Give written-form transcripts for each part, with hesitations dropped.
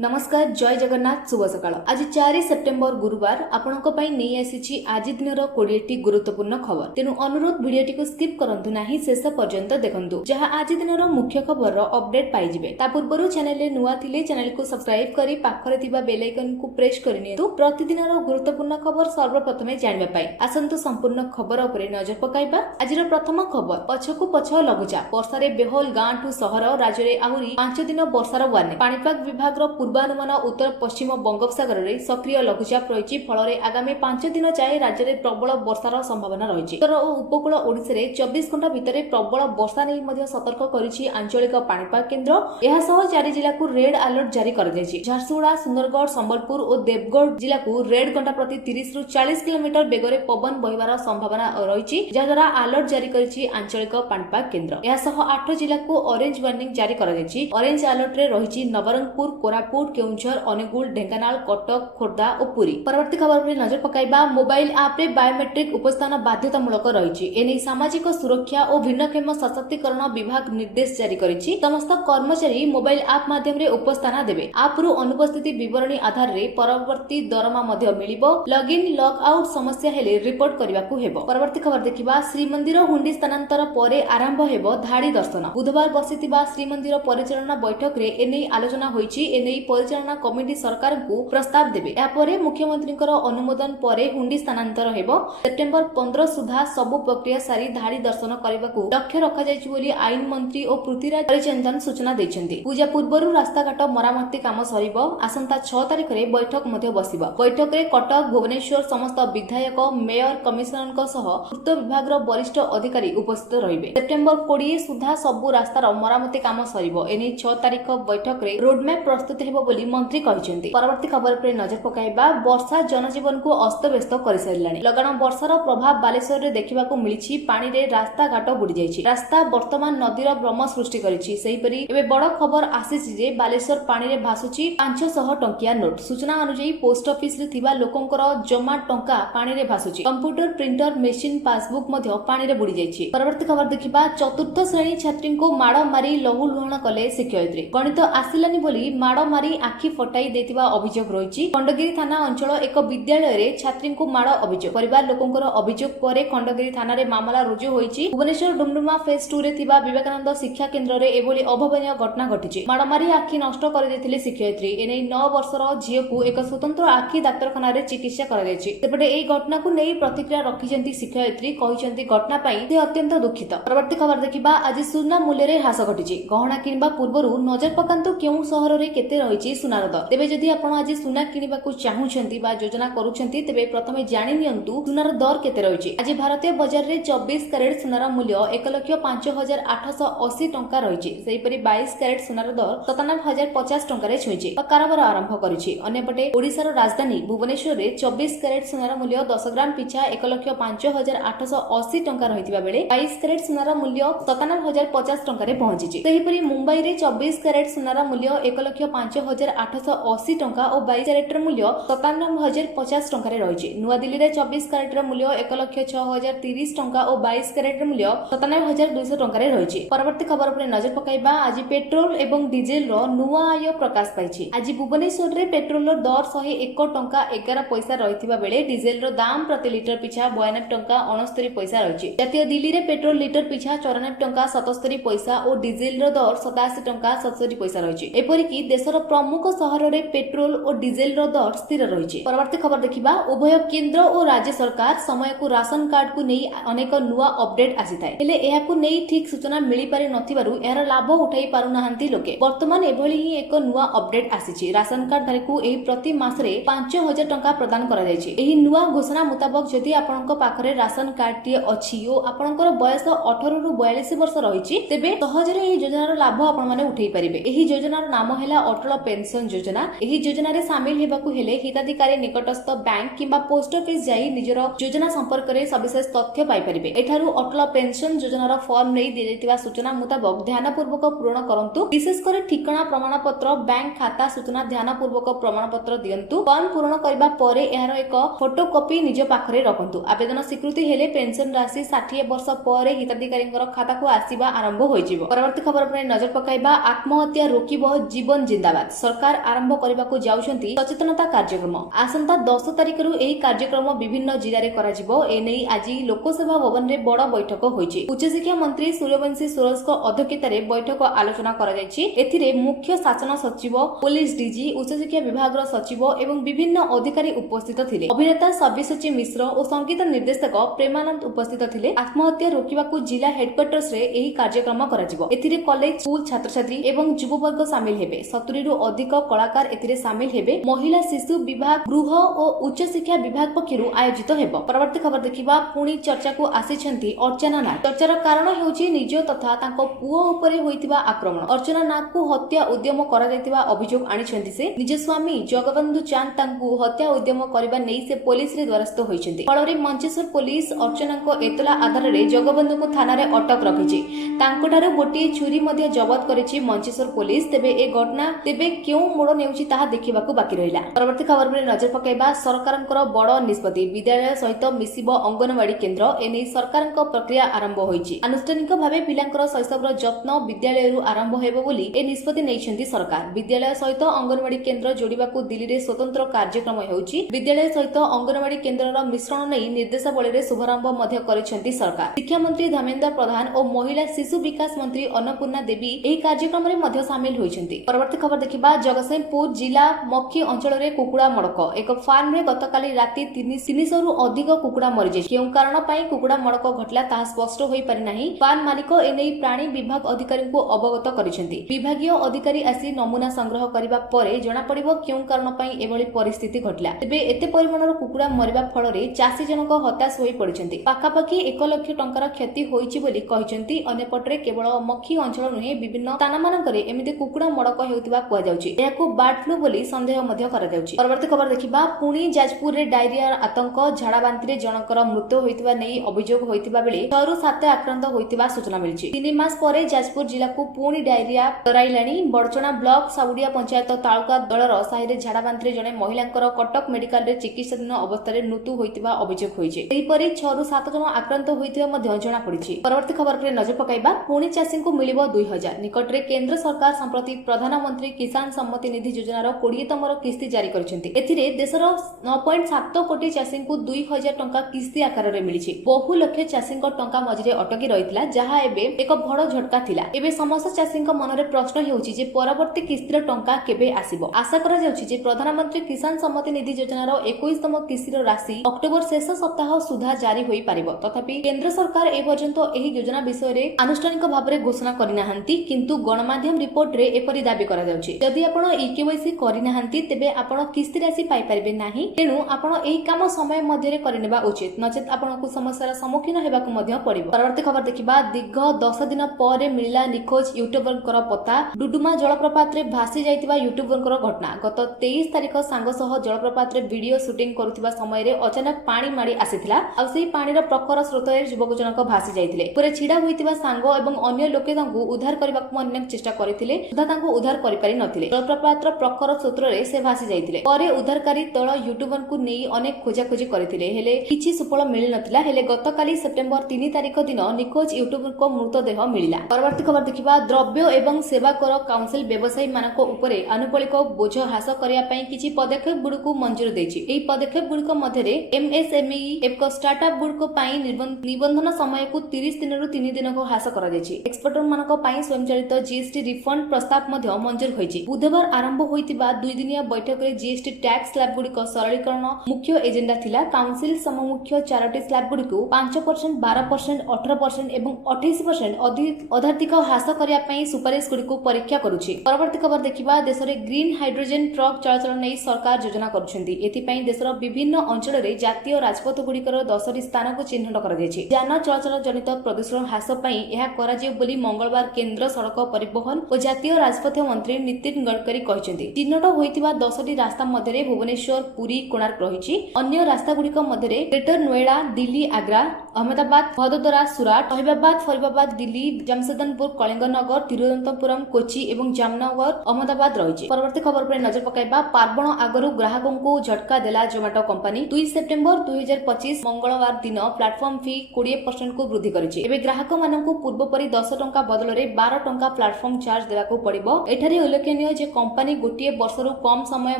नमस्कार जय जगन्नाथ शुभ सकाळ। आज 4 सेप्टेम्बर गुरुवार आपणक पई नै आसीछि आज दिनर 20टी गुरुत्वपूर्ण खबर। तेनु अनुरोध भिडियोटी को स्किप करंतु नाही शेष पर्यंत देखंतु जहां आज दिनर मुख्य खबर रो अपडेट पाइ जिवे। ता पूर्वरु चैनल रे नुवा थिले चैनल को सब्सक्राइब करी पाखरे थिबा बेल आइकन को प्रेस करि नियंतु प्रतिदिनर गुरुत्वपूर्ण खबर सर्वप्रथमे जानिबा पाइ। आसंतु संपूर्ण खबर उपरे नजर पकाइबा। आजिर प्रथम खबर पछकु पछ लघुचाप वर्षा रे बेहोल गां ठु शहर राज्य रे आहुरी 5 दिन वर्षार वार्निंग। पाणीपाग विभाग रो पूर्वानुमान उत्तर पश्चिम बंगोपसागर रे सक्रिय लघुचाप रही फल आगामी 5 दिन जाए राज्य में प्रबल वर्षार संभावना रही। उत्तर और उपकूल ओडिशा रे 24 घंटा भितर प्रबल वर्षा नहीं मध्य सतर्क करिछि आंचलिक पाणीपाग केन्द्र। यह सह 4 जिला को रेड अलर्ट जारी कर दैछि। झारसुगुड़ा सुंदरगढ़ संबलपुर और देवगढ़ जिला को रेड घंटा प्रति 30 रु 40 किलोमीटर बेगरे पवन बहिबार संभावना रही जहाद्वारा अलर्ट जारी करिछि आंचलिक पाणीपाग केन्द्र। यह सह 8 जिला को ऑरेंज वार्निंग जारी कर दैछि। ऑरेंज अलर्ट रे रही नवरंगपुर कोरापुट केउंझर अनुगुल ढेंकानाल कटक खोर्धा और पुरी। परवर्ती खबर पर नजर पकाइबा। मोबाइल ऐप रे बायोमेट्रिक उपस्थान बाध्यतामूलक रही एने सामाजिक सुरक्षा और भिन्नक्षम सशक्तिकरण विभाग निर्देश जारी करिछि। समस्त कर्मचारी मोबाइल ऐप माध्यम रे उपस्थान देबे। ऐप रु अनुपस्थिति विवरणी आधार रे परवर्ती दरमा मध्य मिलिबो। लॉग इन लॉग आउट समस्या हेले रिपोर्ट करबाकू हेबो। परवर्ती खबर देखिबा। श्रीमंदिर हुंडी स्थानांतर परे आरंभ हेबो धाड़ी दर्शन। बुधवार बसितिबा श्रीमंदिर परिचालना बैठक रे एने आलोचना होईछि। एने परिचालना कमिटी सरकार को प्रस्ताव देबे। यापरे मुख्यमंत्री अनुमोदन परे हुंडी स्थानांतर हेबो। सेप्टेम्बर 15 सुधा सबु प्रक्रिया सारी धाड़ी दर्शन करबाकू लक्ष्य रखा जायछि बोली आईन मंत्री और पृथ्वीराज परिचंदन सूचना दैछन्ति। पूजा पूर्वरु रास्ता घाट मरामती काम सरिबो। आसंता 6 तारिख रे बैठक मध्ये बसिबो। बैठक रे कटक भुवनेश्वर समस्त विधायक मेयर कमिशनरक सह पूर्त विभाग रो वरिष्ठ अधिकारी उपस्थित रहिबे। सेप्टेम्बर 20 सुधा सबु रास्तार मरामती काम सरिबो। एनी 6 तारिख बैठक रे रोड मैप प्रस्तुत हेबो बोली मंत्री कहिसेंति। परवर्ती खबर पर नजर पकाइबा। वर्षा जनजीवन को अस्तव्यस्त कर सारिलानी। लगाण वर्षार प्रभाव बालेश्वर रे देखिबाकू मिलिछि। पानी रे रास्ता घाट बुडी जाइछि। रास्ता वर्तमान नदीर भ्रम सृष्टि करिछि। सेहिपरि एबे बड़ खबर आसीछि जे बालेश्वर पानी रे भासुछि 500 टंकिया नोट। सूचना अनुसार पोस्ट ऑफिस रे थिबा लोकंकर जमा टंका पानी रे भासुछि। कंप्यूटर प्रिंटर मेशिन पासबुक मध्य पानी रे बुडी जाइछि। परवर्ती खबर देखिबा। चतुर्थ श्रेणी छात्री को माड़ मारी लहुलुहाण कले शिक्षयित्री। गणित आसिलानी बोली माड़ मारी आखि फटाई देतिबा अभियोग रही। खंडगिरी थाना अंचल एक विद्यालय रे छात्री को माड़ अभियोग। परिवार लोकंकर अभियोग परे खंडगिरी थाना रे मामला रुजु होईछि। भुवनेश्वर डुमडुमा फेज 2 रे थिबा विवेकानंद शिक्षा केन्द्र रे एभली अभावनीय घटना घटिछि। माड़ मारी आखि नष्ट कर देथिले शिक्षयित्री। एनै 9 वर्षर झियो को एक स्वतंत्र आखि डाक्तरखाना रे चिकित्सा कर दैछि। सेपटे एई घटना को नै प्रतिक्रिया रखिसेंति शिक्षयित्री कहिसेंति घटना पई से अत्यंत दुखित। परवर्ती खबर देखिबा। आज सुना मूल्य रे ह्रास घटिछि। गहना किनबा पूर्वरु नजर पकांतु केउ शहर रे केते रहिछि सुनार दर। तेबे जदि आपण आज सुना किनिबाकू चाहुछंती बा योजना करूछंती तेबे प्रथमे जानि नियंतु सुनार दर केते रहिछि। आज भारतीय बाजार रे 24 कैरेट सुनार मूल्य 1,05,880 टंका रहिछि। सेहिपरि 22 कैरेट सुनार दर 97,050 टंका रे छुइछि। कारोबार आरंभ करिछि। अन्यपटे ओडिशार राजधानी भुवनेश्वर रे 24 कैरेट सुनार मूल्य 10 ग्राम पिछा 1,05,880 टंका रहितिबा बेले 22 कैरेट सुनार मूल्य 97,050 टंका रे पहुंचिछि। सेहिपरि मुंबई रे 24 कैरेट सुनार मूल्य 1,05,880 टंका और 22 कैरेट मूल्य 97,050 टंका रही। नुआ दिल्ली रे 24 कैरेट मूल्य 1,06,030 टंका और 22 कैरेट मूल्य 97,200 टंका रही। परवर्ती खबर पर नजर पकाइबा। आज पेट्रोल एवं डीजेल रो नुआ आय प्रकाश पाइछि। आज भुवनेश्वर रे पेट्रोल रो दर 101 टंका 11 पैसा रहितिबा बेले डीजेल रो दाम प्रति लिटर पिछा 92 टंका 69 पैसा रही। जातीय दिल्ली रे पेट्रोल लिटर पिछा 94 टंका 77 पैसा और डीजेल रो दर 87 टंका 67 पैसा रही। एपरिकी देशर प्रमुख सहर रे पेट्रोल और डीजेल रो दर स्थिर रही। परवर्ती खबर देखिबा। उभय केंद्र और राज्य सरकार समय को राशन कार्ड को नहीं अनेक नुआ अपडेट आसीथाय हेले एहाकू नहीं ठीक सूचना मिली पारि नथिबारु एहर लाभ उठाई पारु नाहंती लोके। वर्तमान एभली ही एक नुआ अपडेट आसीछि। राशन कार्ड धारी को एही प्रति मास रे 5,000 टंका प्रदान करा जायछि। एही नुआ घोषणा मुताबिक जदि आपनक पाखरे राशन कार्ड टी अछि ओ आपनकर बयस 18 रु 42 वर्ष रहिछि तेबे सहजरे एही योजनार लाभ आपण माने उठाई परिबे। एही योजनार नाम हैला अटल पेंशन योजना। एही योजना रे शामिल हेबाकू हेले हिताधिकारी निकटस्थ बैंक किंबा पोस्ट ऑफिस जाई निजर योजना संपर्क रे सविशेष तथ्य पाई परिबे। एठारु अटल पेंशन योजनार फॉर्म नै दिदैतिबा सूचना मुताबिक ध्यानपूर्वक पूर्ण करंतु। विशेष करे ठिकाना प्रमाण पत्र बैंक खाता सूचना ध्यानपूर्वक प्रमाण पत्र दियंतु। फॉर्म पूर्ण करबा परे एहार एक फोटोकॉपी निज पाखरे रखंतु। आवेदन स्वीकृति हेले पेंशन राशि 60 वर्ष परे हिताधिकारींकर खाता को आसीबा आरंभ होइजिवो। परवर्ती खबर पर नजर पकाइबा। आत्महत्या रोकिबो जीवन जिंदाबाद। सरकार आरंभ करबाकू जाउछंती सचेतनता कार्यक्रम। आसंता 10 तारिखरु एही कार्यक्रम विभिन्न जिल्ला रे कराजिबो। एनै आज लोकसभा भवन रे बड़ बैठक होईछि। उच्च शिक्षा मंत्री सूर्यवंशी सुरेश को अध्यक्षतार बैठक आलोचना करा जायछि। एथिरे मुख्य शासन सचिव, पुलिस डीजी, उच्च शिक्षा विभाग सचिव एवं विभिन्न अधिकारी उपस्थित थिले। अभिनेता सब्यसाची मिश्र और संगीत निर्देशक प्रेमानंद उपस्थित थिले। आत्महत्या रोकिबाकू जिला हेडक्वार्टर्स रे एही कार्यक्रम कराजिबो। एथिरे कॉलेज, स्कूल छात्र छात्री एवं युववर्ग शामिल हेबे। 70 रु अधिक कलाकार एथिरे शामिल हेबे। महिला शिशु विभाग, गृह और उच्च शिक्षा विभाग पक्षरु आयोजित हेबो। परवर्ती खबर देखिबा। पुणी चर्चा को आसीछंती अर्चना नाग। चर्चार कारण हेउची निज तथा तांको पुओ उपरे होइतिबा आक्रमण। अर्चना नाग को हत्या उद्यम करा जायतिबा अभियोग आनिछंती। से निज स्वामी जगबंधु चांद तांको हत्या उद्यम करबा नै से पुलिस रे द्वारस्थ होइछंती। फलरे मंचेश्वर पुलिस अर्चना को एतला आधार रे जगबंधु को थाना रे अटक रखिछि। तांकोठारु गोटी छुरी मध्ये जब्त करिछि मंचेश्वर पुलिस। तेबे ए घटना केउ मोड़ नेउछि ताहा देखिबाकू बाकी रहिला। परवर्ती खबर रे नजर पकाइबा। सरकारनकर बड़ निष्पत्ति। विद्यालय सहित मिसिबो अंगनवाड़ी केन्द्र। एनै सरकारनक प्रक्रिया आरंभ होईछि। आनुष्ठानिक भावे पिलांकर शैशवर जत्न विद्यालयरु आरंभ हेबो बोली ए निष्पत्ति नेइछंती सरकार। विद्यालय सहित अंगनवाड़ी केन्द्र जोड़िबाकू दिल्ली रे स्वतंत्र कार्यक्रम हेउछि। विद्यालय सहित अंगनवाड़ी केन्द्रर मिश्रण नै निर्देशावली रे शुभारंभ मध्ये करिसेंती सरकार। शिक्षा मंत्री धर्मेंद्र प्रधान और महिला शिशु विकास मंत्री अन्नपूर्णा देवी एही कार्यक्रम रे मध्ये शामिल होइछंती। परवर्ती खबर देखिबा। जगतसिंहपुर जिला मक्खी अंचल रे कुकुड़ा मड़क। एक फार्म रे गतकाली राति 300 रु अधिक कुकुड़ा मरि जाय। केउ कारण पई कुकुड़ा मड़क घटला ताहा स्पष्ट होई पारि नाही। फार्म मालिक एनै प्राणी विभाग अधिकारी को अवगत करिसेंती। विभागीय अधिकारी आसी नमूना संग्रह करिबा परे जणा पड़िबो केउ कारण पई एभली परिस्थिति घटला। तेबे एते परिमाणर कुकुड़ा मरिबा फलरे चासी जनक हताश होई पड़िसेंती। पाखापाखि 1 लाख टंकार क्षति होईछि बोली कहिसेंती। अन्यपटरे केवल मक्खी अंचल नुहे विभिन्न स्थानमानकरे एमिति कुकुड़ा मड़क हेउतिबा कुआ जाउछि। एहाकू बर्ड फ्लू बोली संदेह मध्ये करा जाउछि। परवर्ती खबर देखिबा। पुणी जाजपुर रे डायरिया आतंक। झाड़ा बांती रे जनकर मृत्यु होइतिबा नै अभियोग होइतिबा बेले 6 रु 7 आक्रांत होइतिबा सूचना मिलिछि। 3 मास परे जाजपुर जिला को पुणी डायरिया डराइलाणी। बड़चना ब्लॉक साउडिया पंचायत तालुका दलर साहिरे झाड़ा बांती रे जने महिलांकर कटक मेडिकल रे चिकित्साधीन अवस्था रे मृत्यु होइतिबा अभियोग होइछि। एही परे 6 रु 7 जन आक्रांत होइतिबा मध्ये जणा पड़िछि। परवर्ती खबर रे नजर पकाइबा। पुणी चाषी को मिलिबो 2000। निकट रे केंद्र सरकार संप्रति प्रधानमंत्री किसान सम्मति निधि योजनार 20तम किस्ती जारी करिसेंती। एथिरे देशर 9.7 कोटी चाषी को 2000 टंका किस्ती आकार रे मिलिछि। बहु लक्ष चाषी टंका मझिरे अटकी रहितला, जहा एबे एक बड़ झटका थिला। एबे समस्त चाषी मनरे प्रश्न हेउछि जे परवर्ती किस्तीर टंका केबे आसीबो। आशा करा जाउछि जे प्रधानमंत्री किसान सम्मति निधि योजनार 21तम किस्तीर राशि अक्टोबर शेष सप्ताह सुधा जारी होई पारिबो। तथापि केंद्र सरकार ए पर्यंत एही योजना विषय रे आनुष्ठानिक भाबरे घोषणा करिनाहांती, किंतु गणमाध्यम रिपोर्ट रे एपरि दाबी करा जाउछि। जदि आपण केवाईसी करिनाहांती तेबे आपण किस्ती राशि पाई परिबे नाही। तेनु आपण एही काम समय मध्ये रे करिनेबा उचित, नचेत आपनकु समस्यार सम्मुखीन हेबाकु मध्ये पड़िबो। परवर्ती खबर देखिबा। दीर्घ 10 दिन परे मिलिला निखोज यूट्यूबरकर पता। डुडुमा जलप्रपात रे भासी जाइतिबा यूट्यूबरकर घटना। गत 23 तारिख सांग सह जलप्रपात रे वीडियो शूटिंग करुतिबा समय रे अचानक पानी माडी आसीथिला। आ सेही पानीर प्रखर स्रोत रे युवक जनक भासी जाइतिले। पुरे छिडा होइतिबा सांग एवं अन्य लोके तांकु उद्धार करबाकु अनेक चेष्टा करितिले, सुधा तांकु उद्धार करि पारि नथिले। जलप्रपातर प्रखर स्रोत रे से भासी जाइतिले। परे उद्धारकारी दल यूट्यूबर को नै अनेक खोजाखोजी करितिले, हेले किछि सफल मिलि नथिला। हेले गतकाली सेप्टेम्बर 3 तारिख दिन निखोज यूट्यूबर को मृतदेह मिलिला। परवर्ती खबर देखिबा। द्रव्य एवं सेवा कर काउंसिल व्यवसायी मानको उपरे आनुकूलिक बोझ ह्रास करिया पई किछि पदक्षेप गुडको मंजूर दैछि। एही पदक्षेप गुडको मध्ये एमएसएमई एवं स्टार्टअप गुडको पई निबंधन समय को 30 दिन रु 3 दिन को ह्रास करा दैछि। एक्सपोर्टर मानको पई स्वयंचालित जीएसटी रिफंड प्रस्ताव मध्ये मंजूर होइछि। बुधवार आरंभ होइतिबा 2 दिनिया बैठक रे जीएसटी टैक्स स्लैब गुडको सरलीकरण मुख्य एजेंडा थिला। काउंसिल सममुख्य 4टी स्लैब गुडको 5%, 12%, 18% एवं 28% अधार्थिक ह्रास करिया पई सुपारिश गुडको परीक्षा करूछि। परवर्ती खबर देखिबा। देश रे ग्रीन हाइड्रोजन ट्रक चलाचल नै सरकार योजना करूछन्ती। एथि पई देशर विभिन्न अंचल रे जातीय राजपथ गुडिकर 10टी स्थान को चिन्हट करा दैछि। जान चलाचल जनित प्रदूषण ह्रास पई एहा करा जे बोली मंगलवार केंद्र सड़क परिवहन और जातीय राजपथ मंत्री नितिन गडकरी कहिसेंती। चिन्हट होइतिबा 10टी रास्ता मध्ये भुवनेश्वर, पुरी, कोणार्क रहिछि। अन्य रास्ता गुडिक मध्ये ग्रेटर नोएडा, दिल्ली, आग्रा, अहमदाबाद, भदोदरा, सुराट, साहिबाबाद, फरीदाबाद, दिल्ली, जमशेदपुर, कलिंगनगर, तिरुवनंतपुरम, कोची एवं जामनगर, अहमदाबाद रही। परवर्ती खबर पर नजर पकाइबा। पार्वण आगरू ग्राहकों को झटका देला जोमेटो कंपनी। 2 सेप्टेम्बर 2025 मंगलवार दिन प्लाटफर्म फी 20% को वृद्धि करिछि। एबे ग्राहक मानकु पूर्व परि 10 टंका बदलरे 12 टंका प्लाटफर्म चार्ज देबाकू पड़िबो। एठारे उल्लेखनीय जे कंपनी गोटिए वर्षरु कम समय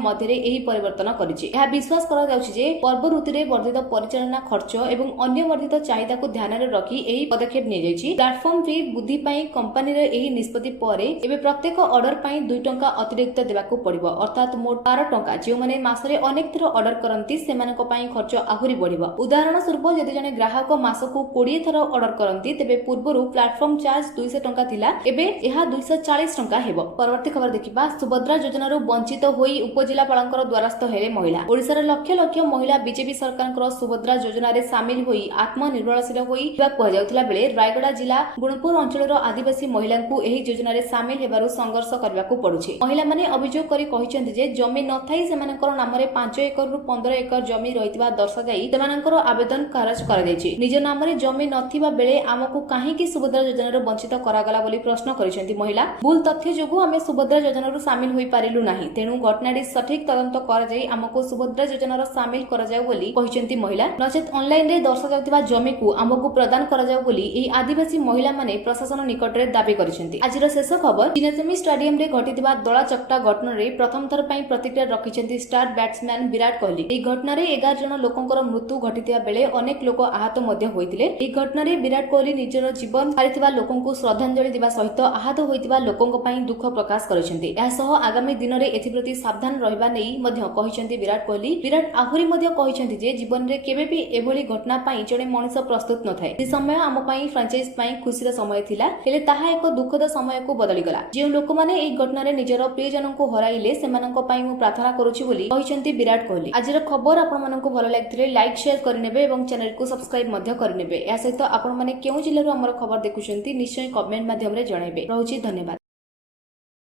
मध्यरे एही परिवर्तन करिछि। यह विश्वास करा जाउछि जे पर्व ऋतुरे वर्धित परिचालना खर्च एवं अन्य वर्धित चाहिदा को ध्यान रे रखी एही पदक्षेप नि जाइछि। प्लाटफर्म फी वृद्धि पई कंपनी रे एही निष्पत्ति परे एबे प्रत्येक ऑर्डर पई 2 टंका अतिरिक्त देबाकू पड़िबो, अर्थात मोट 12 टंका। जे माने मासरे अनेक थर ऑर्डर करंती सेमानक पई खर्च आहुरी बढ़िबो। उदाहरण स्वरूप यदि जने ग्राहक मासकू 20 थर ऑर्डर करंती तेबे पूर्वरु प्लाटफर्म चार्ज 200 टंका थिला, एबे एहा 240 टंका हेबो। परवर्ती खबर देखिबा। सुभद्रा योजनारु वंचित होई उपजिल्लापालଙ୍କର द्वारस्थ हेले महिला। ओडिशार लक्ष लक्ष महिला बीजेपी सरकारଙ୍କର सुभद्रा योजना रे शामिल होई आत्मनिर्भरशील होई कुहाଯାଉଥିଲା बेले रायगड़ा जिला गुणपुर अंचलर आदिवासी महिलांकु एही योजना रे शामिल हेबारु संघर्ष करबाकू पडुछि। महिला माने अभियोग करी कहिसेंति जे जमी नथाई सेमानଙ୍କର नामरे 5 एकर रु 15 एकर जमी रहितबा दर्शा जाई सेमानଙ୍କର आवेदन खारज करा दैछि। निज नामरे जमी नथिबा बेले आमकु काहे कि सुभद्रा योजना रे वंचित करागला बोली प्रश्न करिसेंति महिला। भूल तथ्य जोगु आमे सुभद्रा योजना रो शामिल होई पारिलु नाही, तेनु घटनाडी सठिक तदंत करा जाई आमकु सुभद्रा योजना रो शामिल करा जाऊ बोली कहिसेंति महिला। नचेत ऑनलाइन रे दर्शा जाउतिबा जमी को आमकु प्रदान करा जाऊ बोली एही आदिवासी महिला माने प्रशासन निकट रे दाबी करिसेंति। आजिर शेष खबर। चिन्नास्वामी स्टेडियम रे घटितिबा दला चकटा घटना रे प्रथम थर पई प्रतिक्रिया रखिसेंति स्टार बैट्समैन विराट कोहली। एही घटना रे 11 जन लोकंकर मृत्यु घटितिबा बेले अनेक लोक आहत मध्ये होइतिले। एही घटना रे विराट कोहली निजर जीवन हारितिबा लोकंकु श्रद्धांजलि दिबा सहित आहत होइतिबा लोकंक पई दुख प्रकाश करिसेंति। एहा सह आगामी दिन रे एथिप्रति सावधान रहिबा नै मध्ये कहिसेंति विराट कोहली। विराट आहुरी मध्ये कहिसेंति जे जीवन रे केबे भी एभली घटना पई जणे मनुष्य प्रस्तुत न थाए। ए समय आम पई फ्रांचाइज पई खुशीर समय थिला, हेले ताहा एक दुखद समय को बदली गला। जे लोक माने एही घटना रे निजर प्रियजन को हराइले सेमानक पई मु प्रार्थना करूछि बोली कहिसेंति विराट कोहली। आजिर खबर आपण मानकु भलो लागिथिले लाइक शेयर करिनेबे एवं चैनल को सब्सक्राइब मध्ये करिनेबे। या सहित आपण माने केउ जिल्लारो हमर खबर देखुछंती निश्चय कमेंट माध्यम रे जणाइबे। रहउछि धन्यवाद।